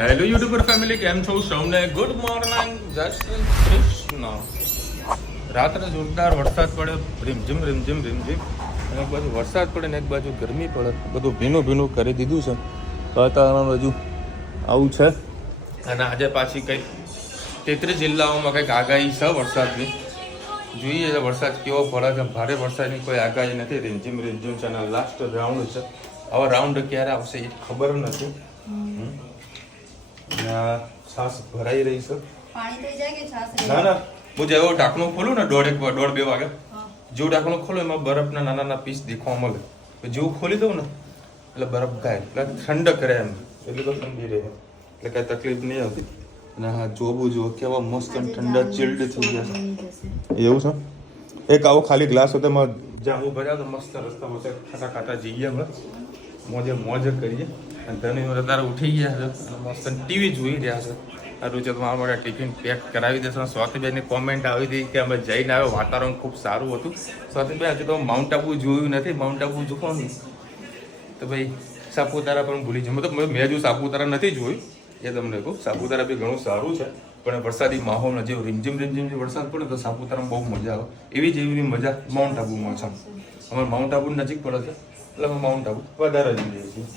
Hello YouTuber family, કેમ છો? સૌને ગુડ મોર્નિંગ, જય શ્રી કૃષ્ણ. રાત્રે જોરદાર વરસાદ પડ્યો, રીમઝીમ રીમઝીમ રીમઝીમ. અને એક બાજુ વરસાદ પડે ને એક બાજુ ગરમી પડે, બધું ભીનું ભીનું કરી દીધું છે. વાતાવરણ હજુ આવું છે. અને આજે પાછી કંઈક 33 જિલ્લાઓમાં કંઈક આગાહી છે વરસાદની. જોઈએ છે વરસાદ કેવો પડે છે. ભારે વરસાદની કોઈ આગાહી નથી. રીમઝીમ રીમઝીમ છે અને લાસ્ટ રાઉન્ડ છે. હવે રાઉન્ડ ક્યારે આવશે એ ખબર નથી. છાસ ભરાઈ રહી છે. પાણી થઈ જાય કે છાસ રહે? ના ના, હું જેવો ઢાંકણું ખોલું ને દોઢ બે વાગે, જેવું ઢાંકણું ખોલું એમાં બરફના નાના નાના પીસ દેખવા મળે. જેવું ખોલી દઉં ને એટલે બરફ ગાય, એટલે ઠંડક રહે એમ, એટલે તો ઠંડી રહે, એટલે કાંઈ તકલીફ નહીં આવતી. અને હા જોવું જુઓ કેવા મસ્ત ઠંડા ચિલ્ડ થઈ ગયા છે. એવું છે. એક આવો ખાલી ગ્લાસ હતો એમાં જ્યાં હું ભર્યા તો મસ્ત રસ્તા વચ્ચે ખાટા ખાટા જઈએ અમે, મોજ કરીએ. અને ધણી તારે ઉઠી ગયા છે અને મસ્ત ટીવી જોઈ રહ્યા છે. સારું છે, તમારા માટે ટિફિન પેક કરાવી દેશો. સ્વાતિભાઈની કોમેન્ટ આવી હતી કે અમે જઈને આવ્યો, વાતાવરણ ખૂબ સારું હતું. સ્વાતિભાઈ હજુ તો માઉન્ટ આબુ જોયું નથી, માઉન્ટ આબુ જોવાનું તો ભાઈ સાપુતારા પણ ભૂલી જાય. મતલબ મેં હજુ સાપુતારા નથી જોયું, એ તમને કહું. સાપુતારા બી ઘણું સારું છે, પણ વરસાદી માહોલમાં જે રીમઝીમ જે વરસાદ પડે તો સાપુતારામાં બહુ મજા આવે. એવી જ એવી મજા માઉન્ટ આબુમાં છે. અમારે માઉન્ટ આબુ નજીક પડે છે એટલે અમે માઉન્ટ આબુ વધારે જઈએ છીએ.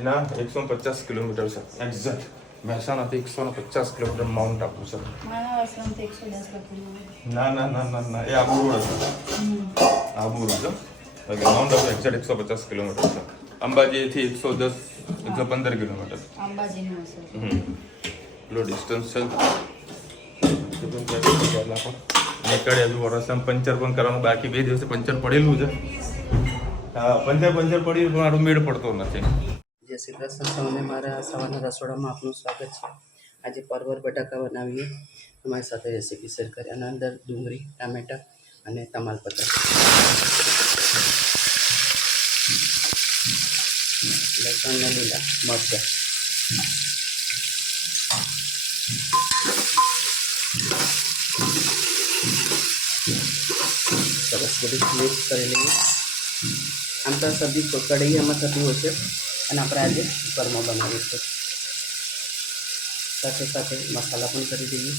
એના 150 કિલોમીટર છે એક્ઝેક્ટ. મહેસાણાથી 150 કિલોમીટર માઉન્ટ આબુ છે. ના ના ના ના ના, એ આબુ રોડ છે. આબુ રોડ છે. માઉન્ટ આબુ એક્ઝેક્ટ 150 કિલોમીટર છે. અંબાજીથી 115 કિલોમીટર. એટલો ડિસ્ટન્સ છે. નીકળે હજુ વરસાદ પંચર પણ કરવાનું બાકી. 2 દિવસે પંચર પડેલું છે. હા, પંચર પડ્યું પણ મારો મેળ પડતો નથી. જય શ્રી કૃષ્ણ. સૌને મારા સવારના રસોડામાં આપનું સ્વાગત છે. આજે પરવર બટાકા બનાવીએ. અમારી સાથે રેસીપી શેર કરી. આના અંદર ડુંગળી, ટામેટાં અને તમાલપત્ર, લસણના લીલા મરચાં, સરસ બધું મિક્સ કરી લઈએ. આમ તો સબ્જી કઢાઈયામાં થતી હોય છે અને આપણે આજે કુકરમાં બનાવીશું. સાથે સાથે મસાલા પણ કરી દઈએ.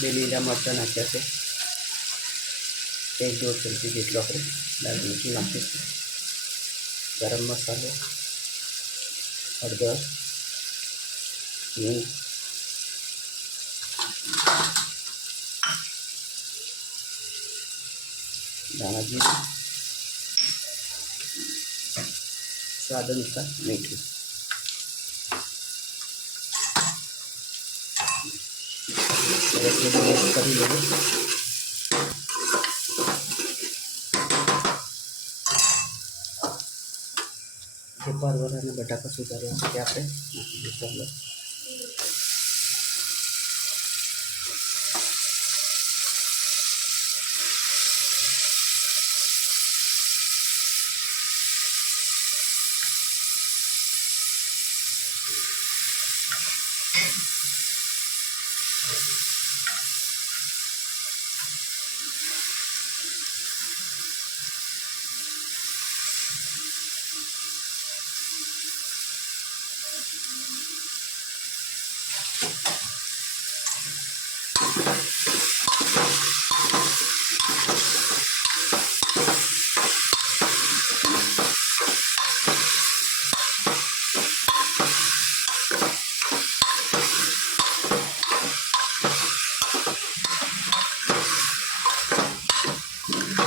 2 લીલા મરચાં નાખ્યા છે. 1-1.5 ચમચી જેટલું આપણે દાળ મીઠું નાખીશું. ગરમ મસાલો, હળદર, હિંગ, ધાણા જીરું, સ્વાદ અનુસાર મીઠું. સરસ બધું મિક્સ કરી લઈએ. જે પરવર અને બટાકા સુધાર્યા છે તે આપણે નાખી દઈશું અંદર.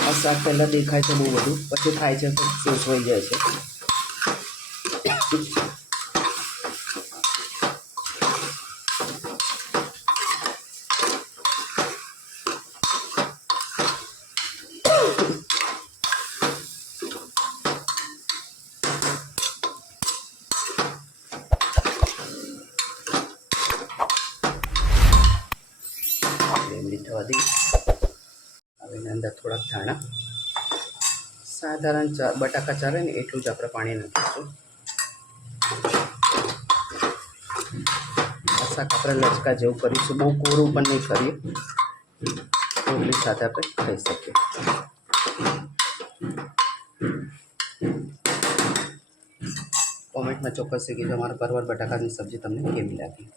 આ શાક પહેલાં દેખાય છે બહુ બધું, પછી થાય છે તો સોસવાઈ જાય છે. થવા દઈએ. હવે એની અંદર થોડાક ધાણા, સાધારણ બટાકા ચાલે ને એટલું જ આપણે પાણી નાખીશું. આ શાક આપણે લચકા જેવું કરીશું, બહુ કોરું પણ નહીં કરીએ, રોટલી સાથે આપણે ખાઈ શકીએ. કોમેન્ટમાં કોમેન્ટમાં ચોક્કસ કહેજો અમારા પરવર બટાકાની સબ્જી તમને કેવી લાગી.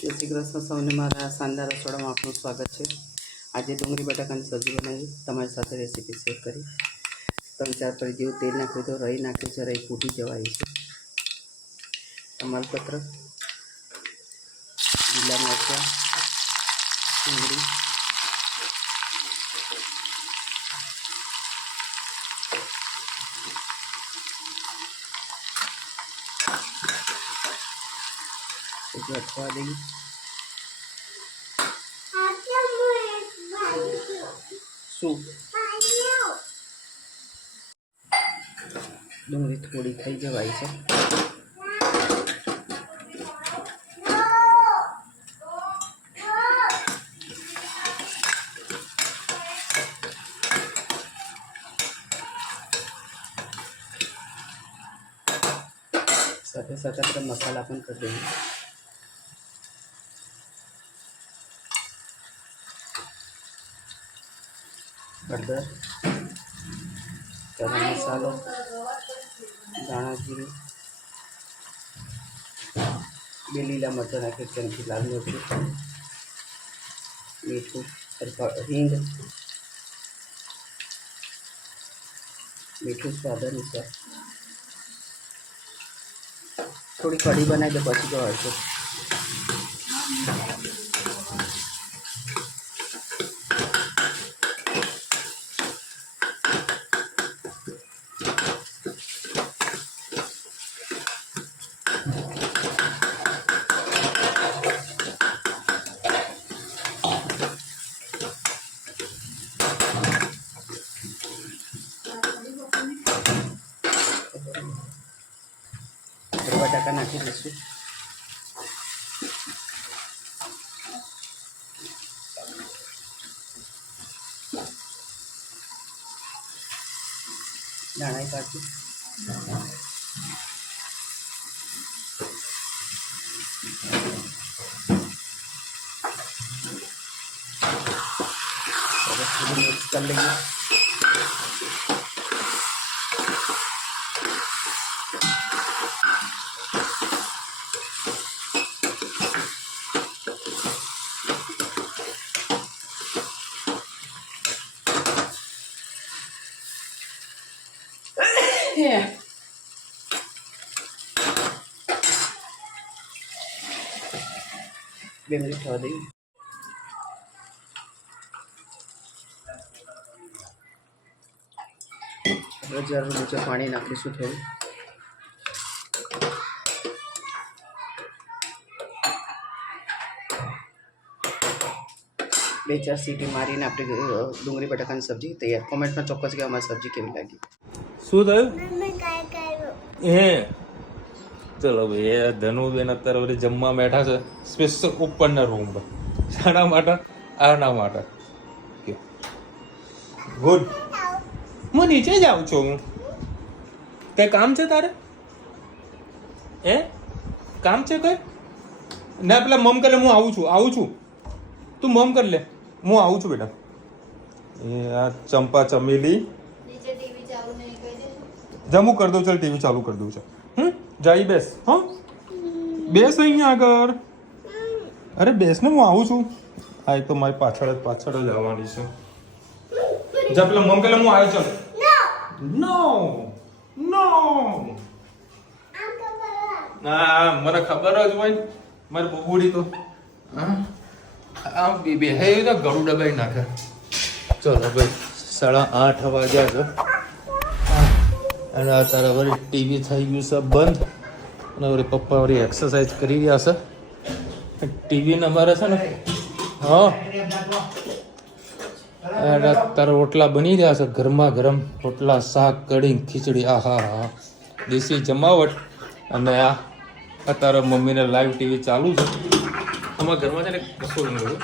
જય શ્રી કૃષ્ણ સૌને મારા શાનદાર રસોડામાં આપનું સ્વાગત છે. આજે ડુંગળી બટાકાની સબ્જી બનાવી તમારી સાથે રેસીપી શેર કરી. 3-4 પડી જેવું તેલ નાખ્યું તો રહી નાખ્યું છે, રહી ફૂટી જવાય છે. તમાલપત્ર, લીલા મરચાં, ડુંગળી, અઠવા દઈ, શું ડુંગળી થોડી થઈ જવાય છે. સાથે સાથે આપણે મસાલા પણ કરી દઈએ. હળદર, ગરમ મસાલો, ધાણા જીરું, 2 લીલા મરચાં નાખી તેનાથી લાલ મરચું, મીઠું, હિંગ, મીઠું સ્વાદ અનુસાર. થોડી કઢી બનાવી દે પછી તો હળશે. બટાકા નાખી દઈશું. દાણા કાઢી મિક્સ કરી લઈએ. બે મિનિટ થવા દઈએ. જરૂર મુજબ પાણી નાખીશું થોડું. બે ચાર સીટી મારીને આપણે ડુંગળી બટાકાની સબ્જી તૈયાર. કોમેન્ટમાં ચોક્કસ કે અમારી સબ્જી કેવી લાગી. શું થયું હે? ચલો ભાઈ, એ ધનુબેન અત્યારે વળી જમવા બેઠા છે સ્પેશિયલ ઉપરના રૂમ પર. શાના માટે? આના માટે. ગુડ. હું નીચે જાઉં છું. હું કઈ કામ છે તારે? હે કામ છે કઈ? ના પેલા મમ કરે, હું આવું છું. તું મમ કરી લે, હું આવું છું બેટા. એ આ ચંપા ચમેલી નીચે ટીવી ચાલુ નહીં કરી દે. જમું કરી દઉં. ચાલ ટીવી ચાલુ કરી દઉં છે. જઈ બેસ. હા બેસ અહીંયા આગળ. અરે બેસ ને, હું આવું છું. હા, એક તો મારી પાછળ જ આવવાની છે. જા પેલા મમ પેલા હું આવ્યો. ચાલ. નો હા, મને ખબર જ હોય. મારી બબુડી તો આમ બે હે તો ગળું દબાઈ નાખે. ચલો ભાઈ, 8:30 વાગ્યા છે અને આ તારા વળી ટીવી થઈ ગયું છે બંધ. અને વળી પપ્પા વળી એક્સરસાઇઝ કરી રહ્યા છે. ટીવી ને અમારે છે ને, હા તારા રોટલા બની રહ્યા છે, ગરમા ગરમ રોટલા, શાક, કઢી, ખીચડી. આહા હા, દેશી જમાવટ. અને આ તારા મમ્મીને લાઈવ ટીવી ચાલુ છે. અમારા ઘરમાં છે ને કશું નથી.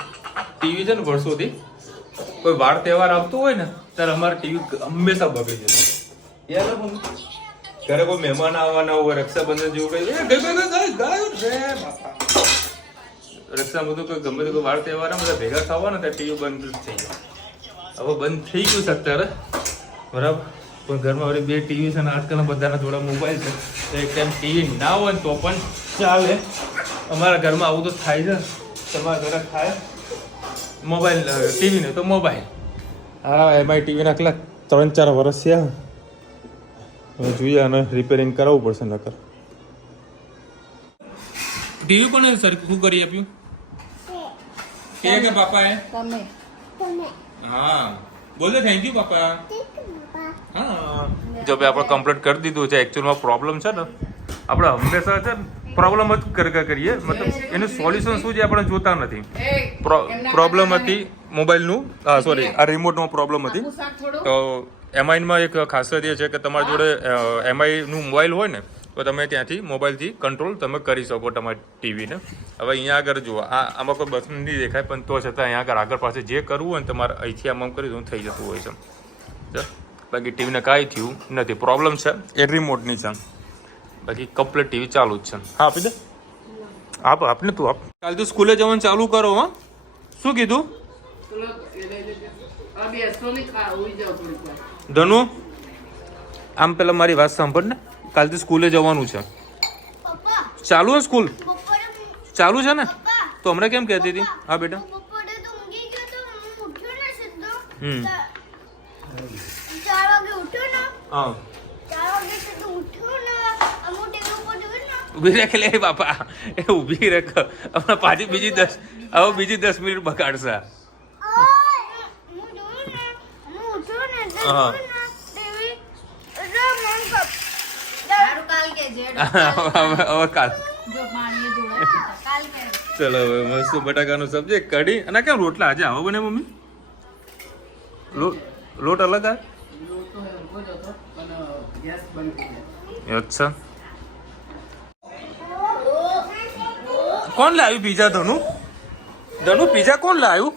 ટીવી છે ને વર્ષોથી કોઈ વાર તહેવાર આવતો હોય ને ત્યારે અમારે ટીવી હંમેશા બગડી જતું. યાદ મમ્મી, ઘરે કોઈ મહેમાન આવવાના હોય, રક્ષાબંધન જેવું કઈ રક્ષાબંધન કોઈ ગમે તે કોઈ વાર તહેવાર બધા ભેગા થવા ને ત્યારે ટીવી બંધ થઈ જાય. હવે બંધ થઈ ગયું છે અત્યારે, બરાબર. પણ ઘરમાં વળી 2 ટીવી છે ને આજકાલના બધાના જોડે મોબાઈલ છે તો એક ટાઈમ ટીવી ના હોય ને તો પણ ચાલે. અમારા ઘરમાં આવું તો થાય છે. તમારા ઘરે થાય મોબાઈલ ટીવી ને તો મોબાઈલ. હા એમાં ટીવીના કેટલા 3-4 વર્ષ થયા. હવે જોઈએ અને રિપેરિંગ કરાવવું પડશે નકર. ટીવી કોને સર શું કરી આપ્યું કે પાપા એ તમે હા બોલો થેન્ક યુ પાપા. હા જો ભાઈ આપણે કમ્પ્લીટ કરી દીધું છે. એકચ્યુઅલમાં પ્રોબ્લેમ છે ને આપણે હંમેશા છે પ્રોબ્લેમ જ કરીએ મતલબ એનું સોલ્યુશન શું છે આપણે જોતા નથી. પ્રોબ્લેમ હતી મોબાઈલનું સોરી આ રિમોટમાં પ્રોબ્લેમ હતી. તો એમઆઈમાં એક ખાસિયત એ છે કે તમારી જોડે એમઆઈનું મોબાઈલ હોય ને તો તમે ત્યાંથી મોબાઈલથી કંટ્રોલ તમે કરી શકો તમારી ટીવીને. હવે અહીંયા આગળ જુઓ આમાં કોઈ બસ નહીં દેખાય પણ તો છતાં અહીંયા આગળ પાસે જે કરવું હોય ને તમારે અહીંથી આમ કરી દઉં થઈ જતું હોય છે. બાકી ટીવીને કાંઈ થયું નથી. પ્રોબ્લેમ છે એ રિમોટની છે. બાકી કમ્પ્લીટ ટીવી ચાલુ જ છે. હા આપી દે આપને તું આપ. કાલથી સ્કૂલે જવાનું ચાલુ કરો. હા શું કીધું ધનુ? આમ પેલા મારી વાત સાંભળ ને. કાલથી સ્કૂલે જવાનું છે. ચાલુ હે સ્કૂલ? ચાલુ છે ને? તો હમણાં કેમ કહેતી હતી? હા બેટા. હા ઉભી રાખ લે બાપા. એ ઉભી રાખ. હમણાં પાછી બીજી 10 મિનિટ બગાડશે. હા હવે કાલ ચલો હવે મસ્ત બટાકાનું સબ્જી કઢી અને કેમ રોટલા આજે આવો બને મમ્મી? લોટ અલગ આ? અચ્છા કોણ લાવ્યું પીઝા? ધનુ પીઝા કોણ લાવ્યું?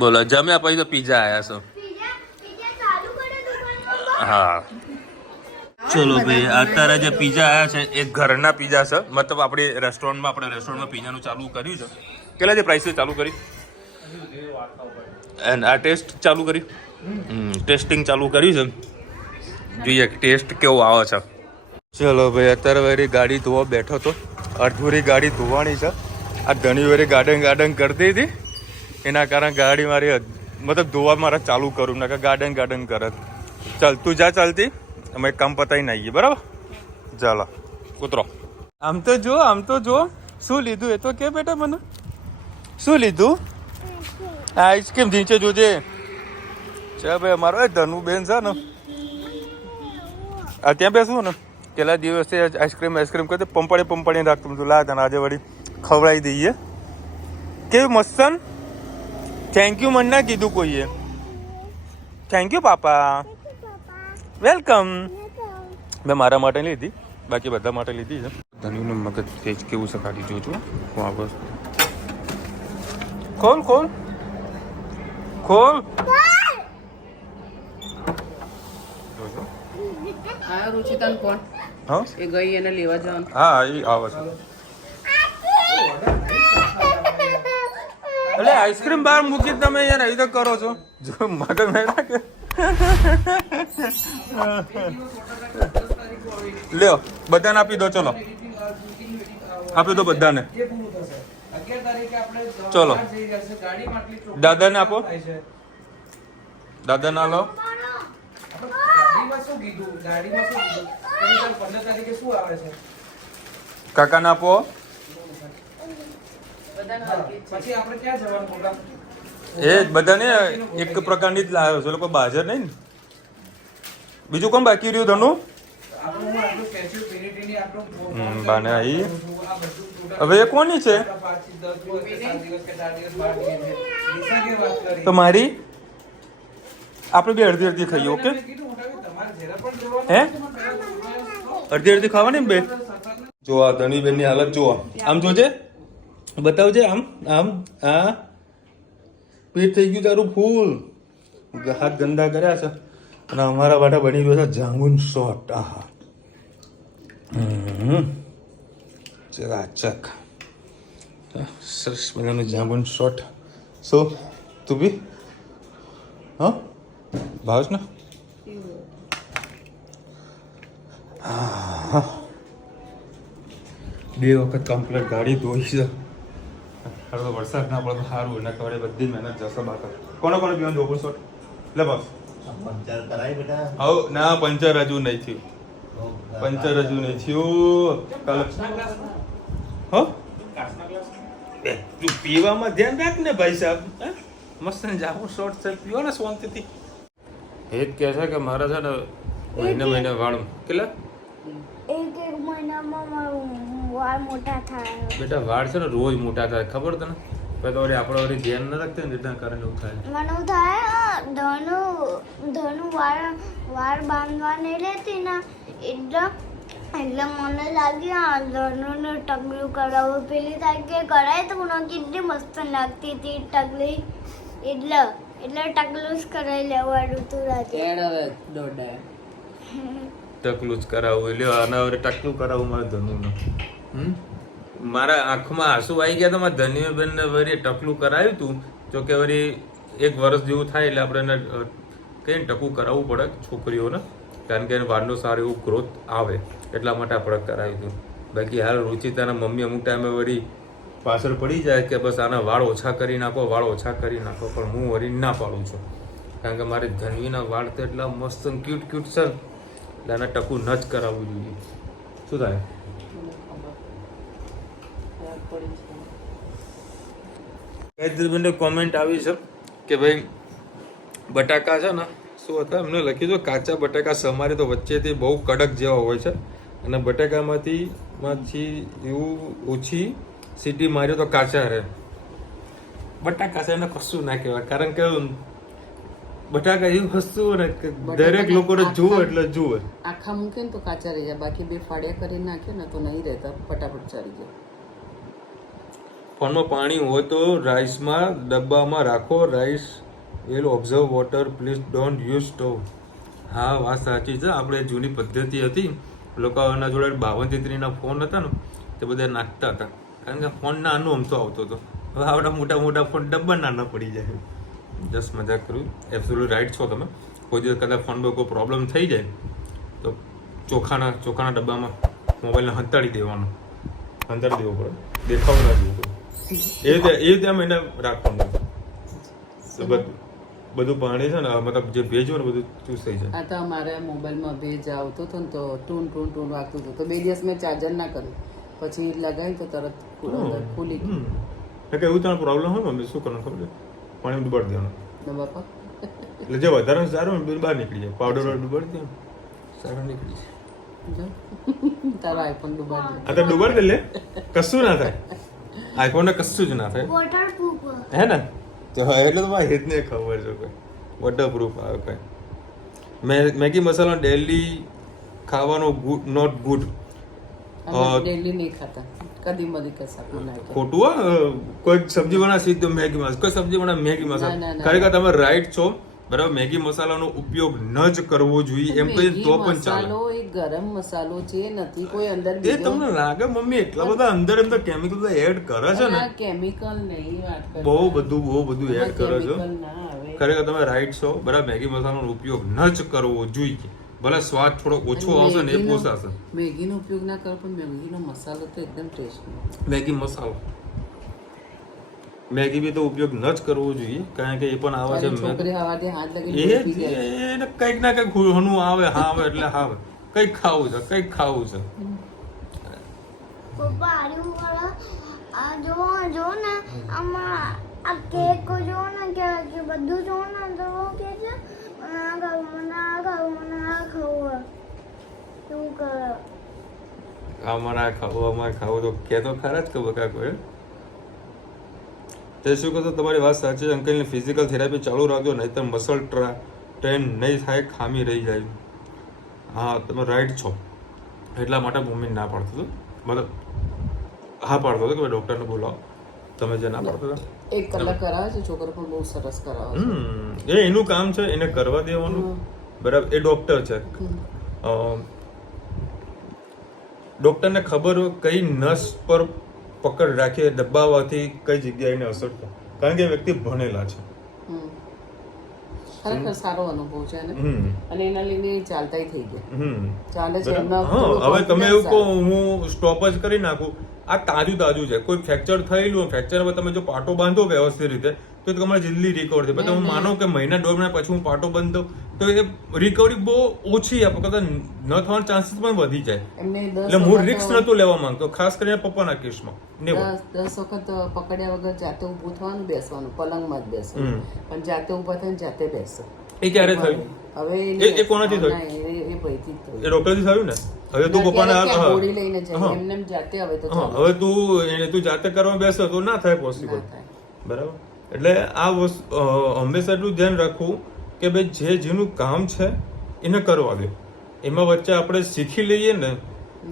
બોલો જમ્યા પછી તો પીઝા આયા છો. હા ચલો ભાઈ અત્યારે જે પીઝા આવ્યા છે એ ઘરના પીઝા છે. મતલબ આપણે રેસ્ટોરન્ટમાં પીઝાનું ચાલુ કર્યું છે. કેટલા જે પ્રાઇસ ચાલુ કરી એન્ડ આ ટેસ્ટ ચાલુ કરી ટેસ્ટિંગ ચાલુ કર્યું છે. જોઈએ ટેસ્ટ કેવો આવે છે. ચલો ભાઈ અત્યારે વારી ગાડી ધોવા બેઠો તો અડધુરી ગાડી ધોવાની છે. આ ઘણી વારી ગાર્ડન કરતી હતી એના કારણે ગાડી મારી મતલબ ધોવા મારે ચાલુ કરું ને ગાર્ડન કરે. ચાલ તું જા ચાલતી અમે એક કામ પતાવીને આવીએ બરાબર? ચાલો ઉતરો. આમ તો જો શું લીધું એ તો કે બેટા મને શું લીધું? આઈસ્ક્રીમ નીચે જોજે. ચાલ ભાઈ અમારો ધનુબેન છે ને આ ત્યાં બેસવું ને પેલા દિવસે આઈસ્ક્રીમ કરते પંપાડી રાખતું તું. લા તને આજે વળી ખવડાવી દઈએ. કેવું મસ્ત. થેન્ક યુ મને ના કીધું કોઈએ. Thank you papa. વેલકમ. મેં મારા માટે લીધી બાકી બધા માટે લીધી છે. ધનુનું મગજ તેજ કેવું છે કાઢી જોજો. ખોલ રુચિતાન કોણ? હા એ ગઈ એને લેવા જવાનું. હા એ આવે છે. એટલે આઈસ્ક્રીમ બહાર મૂકી તમે યાર અહીં તો કરો છો જો મગજ નહીં રાખે. લ્યો બધાને આપી દો. ચલો આપી દો બધાને. ચલો દાદાને આપો. દાદાને લો. કાકાને આપો. એ બધાને એક પ્રકારની જ લાવ્યો છે. લોકો બાજર નહીં ને. બીજું કોણ બાકી રહ્યું ધનુ? બાને આવી. હવે એ કોની છે? તો મારી આપણે બે અડધી ખાઈએ. ઓકે હે અડધી ખાવાની બે. જો આ ધનીબેન ની હાલત જુઓ. આમ જોજે બતાવજે. આમ હા પેટ થઈ ગયું તારું ફૂલ. હાથ ગંદા કર્યા છે અને અમારા માટે બની ગયો છે જાંબુન શોટ. આહા ચકાચક સરસ મજાનું જાંબુન શોટ. શું તું તું બી હા ભાવસ ને બે વખત કમ્પ્લીટ ગાડી ધોઈ છે. હવે વરસાદ ના પડે તો સારું એના કારણે બધી મહેનત જશે બાકર. કોને કોને પીવાનું જોવું શોટ લે બસ પંચર કરાય બેટા. હવ ના પંચર હજુ નહીં થયું. પંચર હજુ નહીં થયું. કાલે હો તું પીવામાં ધ્યાન રાખ ને ભાઈ સાહેબ. મસ્ત ને જાવું શોર્ટ છે પીવો ને શાંતિથી. એ જ કહે છે કે મારા છે ને મહિને વાળ કેટલા એક મહિનામાં મારું વાળ મોટા થાય. બેટા વાળ છે ને રોજ મોટા થાય ખબર તને. પછી તો આપણે વળી ધ્યાન ન રાખતા ને એના કારણે એવું થાય. મને એવું થાય ધનું વાળ બાંધવા નહીં લેતી ને એટલે મને લાગ્યું ધનુને ટકલું કરાવવું. પેલી થાય કે કરાય તો મને કેટલી મસ્ત લાગતી હતી ટકલી. એટલે ટકલું જ કરાવી લેવાનું હતું રાતે. ટકલું જ કરાવવું એટલે આના વડે ટકલું કરાવવું મારે ધનુનું. મારા આંખમાં આંસુ આવી ગયા તો મારા ધનીબેન ને વળી ટકલું કરાવ્યું હતું. જો કે વળી 1 વર્ષ જેવું થાય એટલે આપણે એને કઈ ટકું કરાવવું પડે છોકરીઓને, કારણ કે એને વાળનો સારો એવું ગ્રોથ આવે એટલા માટે આપણે કરાવ્યું હતું. બાકી હાલ રુચિતાના મમ્મી અમુક ટાઈમે વળી પાછળ પડી જાય કે બસ આના વાળ ઓછા કરી નાખો પણ હું વળી ના પાડું છું, કારણ કે મારી ધનવીના વાળ તો એટલા મસ્ત ક્યુટ છે એટલે આને ટકું ન જ કરાવવું જોઈએ. શું થાય? ગેદ્રબેનને કોમેન્ટ આવી છે કે ભાઈ બટાકા છે ને શું હતા એમને લખી દો કાચા બટાકા સમારે તો વચ્ચેથી બહુ કડક જેવા હોય છે અને બટાકામાંથી એવું ઓછી સીટી માર્યો તો કાચા રહે. બટાકા છે એને કશું ના કહેવાય, કારણ કે બટાકા એવી વસ્તુ ને કે દરેક લોકોને જુઓ એટલે જુએ. આખા મૂકે ને તો કાચા રહી જાય, બાકી 2 ફાડિયા કરી નાખે ને તો નહીં રહેતા, ફટાફટ ચડી જાય. ફોનમાં પાણી હોય તો રાઈસમાં ડબ્બામાં રાખો. Rice will observe water, please don't use stove. હા વાત સાચી છે. આપણે જૂની પદ્ધતિ હતી, લોકોના જોડે 52-33ના ફોન હતા ને તે બધા નાખતા હતા, કારણ કે ફોન નાનો અમથો આવતો હતો. હવે આવડા મોટા ફોન ડબ્બા નાના પડી જાય. જસ્ટ મજાક કરું. એબ્સોલ્યુટ રાઈટ છો તમે. કોઈ દિવસ કદાચ ફોનમાં કોઈ પ્રોબ્લેમ થઈ જાય તો ચોખાના ડબ્બામાં મોબાઈલને હંતાડી દેવો પડે, દેખાવું ના જોવું પડે. એ રીતે આમ એને રાખવાનું. બધું પાણી છે ને મતલબ જે ભેજ હોય ને બધું ચૂસ થઈ જાય. આ તો અમારે મોબાઈલમાં ભેજ આવતો હતો ને તો ટૂન વાગતું હતું, તો 2 દિવસ મેં ચાર્જર ના કર્યું, પછી લગાવી તો તરત ખુલી ગયું. કે એવું તમને પ્રોબ્લેમ હોય મમ્મી શું કરવાનું ખબર છે? પાણી ડુબાડી દેવાનું બાપા, એટલે જે વધારે સારું ને બહાર નીકળી જાય. પાવડર ડુબાડી દે સારું નીકળી જાય. તારો આઈફોન ડુબાડી આ તો ડુબાડી દે લે, કશું ના થાય. આઈફોન ને કશું જ ના થાય, વોટરપ્રૂફ હે ને? તો એટલે તો ભાઈ હેતને ખબર છે કોઈ વોટરપ્રૂફ આવે કઈ. મેગી મસાલા ડેલી ખાવાનો નોટ ગુડ. ડેલી નહીં ખાતા, કદી મધી કશાકમાં નાખે. ખોટું કોઈ સબ્જી બનાવે સીધો મેગી મસાલા, કોઈ સબ્જી બનાવે મેગી મસાલા. ખરેખર તમે રાઈટ છો, બરાબર. મેગી મસાલાનો ઉપયોગ ન જ કરવો જોઈએ એમ કહીએ તો પણ ચાલે. મસાલો એક ગરમ મસાલો છે, નથી કોઈ અંદર એ તમને લાગે મમ્મી એટલા બધા અંદર કેમિકલ એડ કરે છે ને? કેમિકલ નહીં વાત કરે, બહુ બધું એડ કરે છે. ખરેખર તમે રાઈટ છો, બરાબર. મેગી મસાલાનો ઉપયોગ ન જ કરવો જોઈએ. ભલે સ્વાદ થોડો ઓછો આવશે ને એ પોસાશે. મેગીનો ઉપયોગ ના કરો, પણ મેગીનો મસાલો તો એકદમ ટેસ્ટી. મેગી મસાલો મેગી બી તો ઉપયોગ ન જ કરવો જોઈએ, કારણ કે એ પણ આવે છે. છોકરી હવાથી હાથ લગીને એને કંઈક ના કંઈક ઘણું આવે, એટલે આવે. કંઈક ખાવું છે. પપ્પા આર્યું વાળા આ જો ને આમાં આ કેક જો ને કે બધું જો ને તો કે છે મને આ ખાવું શું કરે અમારે ખાવું તો કે તો ખરા જ કે બકા કોઈ. તે શું કહો તમારી વાત સાચી છે. અંકલની ફિઝિકલ થેરાપી ચાલુ રાખજો, નહીંતર મસલ ટ્રેન નહીં થાય, ખામી રહી જાય. હા તમે રાઈટ છો, એટલા માટે મમ્મી ના પાડતો હતો, મતલબ હા પાડતો હતો કે ડૉક્ટરને બોલાવો. તમે જે ના પાડતો હતા 1 કલાક કરાવે છે છોકરો, પણ બહુ સરસ કરાવે છે. એ એનું કામ છે, એને કરવા દેવાનું, બરાબર. એ ડૉક્ટર છે. ડૉક્ટરને ખબર હોય કઈ નસ પર પકડ રાખીએ દબાવવાથી કઈ જગ્યાએ એને અસર થાય, કારણ કે વ્યક્તિ ભણેલા છે. ખરેખર સારો અનુભવ છે અને અને એના લીધે ચાલતાય થઈ ગયા ચાલે છે બરાબર. એમના હા, થોડું હવે તમે એવું કહો confidence હું સ્ટોપ જ કરી નાખું, આ તાજું છે. કોઈ ફ્રેક્ચર થયેલું ફ્રેક્ચર તમે જો પાટો બાંધો વ્યવસ્થિત રીતે તો તમારે જલ્દી રિકવર થાય. તમે માનો કે મહિના 1.5 મહિના પછી હું પાટો બાંધો તો એ રિકવરી બહુ ઓછી આપે કરતા ન થવાના ચાન્સીસ પણ વધી જાય. એમને એટલે હું રિસ્ક નતો લેવા માંગતો, ખાસ કરીને પપ્પાના કેસમાં. 10 વખત પકડ્યા વગર જાતે ઊભું થવાનું, બેસવાનું, પલંગમાં જ બેસવાનું, પણ જાતે ઊભા થઈને જાતે બેસે. એ ક્યારે થયું? હવે એ કોનાથી થયું? એ ભયથી જ થયું. એ ડોક્ટરથી થયું ને? હવે તું પપ્પાને ગોળી લઈને જાય એમને એમ જાતે હવે તો ચાલુ. હવે તું જાતે કરવા બેસો તો ના થાય પોસિબલ. ના થાય. બરાબર. એટલે આ વસ્તુ હંમેશા એટલું ધ્યાન રાખવું કે ભાઈ જેનું કામ છે એને કરવા દે. એમાં વચ્ચે આપણે શીખી લઈએ ને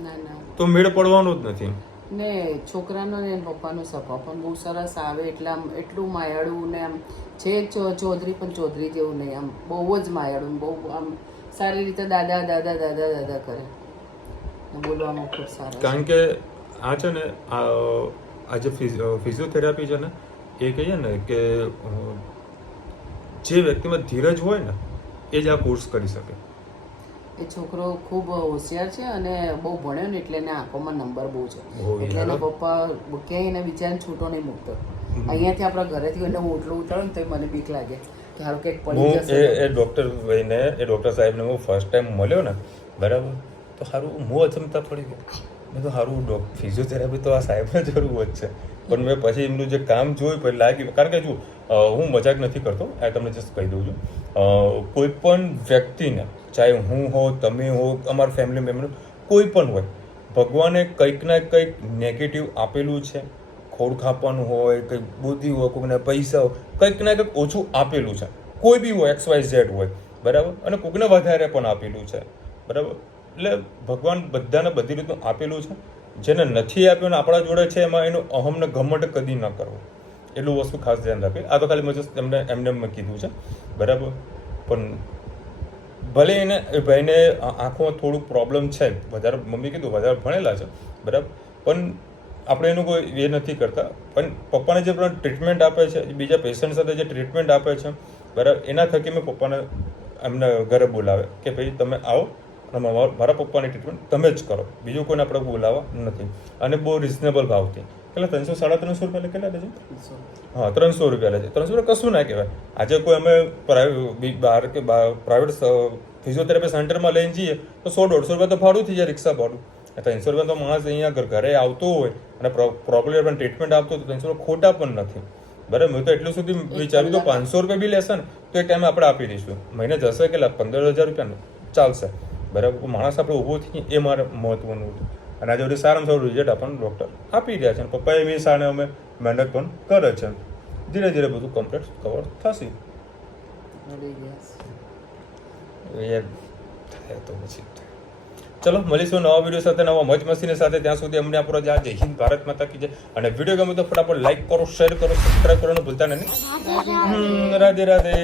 ના તો મેળ પડવાનો જ નથી. ને છોકરાનો ને પપ્પાનો સ્વભાવ પણ બહુ સરસ આવે, એટલે આમ એટલું માયાળું ને આમ છે ચૌધરી પણ ચૌધરી જેવું નહીં, આમ બહુ જ માયાળું, બહુ આમ સારી રીતે દાદા દાદા દાદા દાદા કરે ને બોલવામાં ખૂબ સારા. કારણ કે આ છે ને આ જે ફિઝિયોથેરાપી છે ને એ કહીએ ને કે જે વ્યક્તિમાં ધીરજ હોય ને એ જ આ કોર્સ કરી શકે. એ છોકરો ખૂબ હોશિયાર છે અને બહુ ભણ્યો ને એટલે એના આંખોમાં નંબર બહુ છે, બહુ એટલે એના પપ્પા ક્યાંય એને બિચારાને છૂટો નહીં મૂકતો. અહીંયાથી આપણા ઘરેથી એને હું ઓટલું ઉતારું ને તો મને બીક લાગે કે હારું કંઈક પડી જશે. એ ડૉક્ટર સાહેબને હું ફર્સ્ટ ટાઈમ મળ્યો ને બરાબર તો સારું હું અચમતા પડી ગયો. મેં તો સારું ફિઝિયોથેરાપી તો આ સાહેબને જરૂર જ છે, પણ મેં પછી એમનું જે કામ જોયું પછી લાગ્યું. કારણ કે જો હું મજાક નથી કરતો, આ તમને જસ્ટ કહી દઉં છું. કોઈ પણ વ્યક્તિને ચાહે હું હો, તમે હો, અમારા ફેમિલી મેમ્બર, કોઈ પણ હોય, ભગવાને કંઈક ના કંઈક નેગેટિવ આપેલું છે. ખોડ ખાપવાનું હોય, કંઈક બુદ્ધિ હોય, કોઈને પૈસા હોય, કંઈક ના કંઈક ઓછું આપેલું છે. કોઈ બી હોય, XYZ હોય બરાબર, અને કોઈને વધારે પણ આપેલું છે બરાબર. એટલે ભગવાન બધાને બધી રીતનું આપેલું છે. જેને નથી આપ્યું ને આપણા જોડે છે એમાં એનું અહમ ને ઘમંડ કદી ન કરવો, એટલું વસ્તુ ખાસ ધ્યાન રાખે. આ તો ખાલી મેં જસ્ટ એમને મેં કીધું છે બરાબર. પણ ભલે એ ભાઈને આંખોમાં થોડુંક પ્રોબ્લેમ છે, વધારે મમ્મી કીધું વધારે ભણેલા છે બરાબર, પણ આપણે એનું કોઈ એ નથી કરતા. પણ પપ્પાને જે પણ ટ્રીટમેન્ટ આપે છે, બીજા પેશન્ટ સાથે જે ટ્રીટમેન્ટ આપે છે બરાબર, એના થકી મેં પપ્પાને એમને ઘરે બોલાવે કે ભાઈ તમે આવો અને મારા પપ્પાની ટ્રીટમેન્ટ તમે જ કરો, બીજું કોઈને આપણે બોલાવવા નથી. અને બહુ રિઝનેબલ ભાવથી કેટલા 300-350 રૂપિયા કેટલા લે છે? હા, 300 રૂપિયા લે છે. 300 રૂપિયા કશું ના કહેવાય. આજે કોઈ અમે બહાર કે પ્રાઇવેટ ફિઝિયોથેરાપી સેન્ટરમાં લઈને જઈએ તો 100-150 રૂપિયા તો ભાડું થઈ જાય, રિક્ષા ભાડું. 300 રૂપિયા તો માણસ અહીંયા ઘરે આવતો હોય અને પ્રોપરલી પણ ટ્રીટમેન્ટ આપતો હોય તો 300 રૂપિયા ખોટા પણ નથી બરાબર. મેં તો એટલું સુધી વિચાર્યું તો 500 રૂપિયા બી લેશે ને તો એક ટાઈમે આપણે આપી દઈશું. મહિને જશે કેટલા 15,000 રૂપિયાનું ચાલશે બરાબર. માણસ આપણે ઊભો થઈએ એ મારે મહત્વનું હતું. અને આજે સારામાં સારું રિઝલ્ટ આપણને ડૉક્ટર આપી રહ્યા છે. પપ્પાએ એની સામે અમે મહેનત પણ કરે છે. ધીરે ધીરે બધું કમ્પ્લીટ કવર થશે. તો પછી ચલો મળીશું નવા વિડીયો સાથે, નવા મોજ મસ્તીની સાથે. ત્યાં સુધી અમને આપણો જય હિન્દ, ભારત માતા કી જય. અને વિડીયો ગમે તો ફટાફટ લાઈક કરો, શેર કરો, સબસ્ક્રાઈબ કરવાનું ભૂલતા નહીં. રાધે રાધે.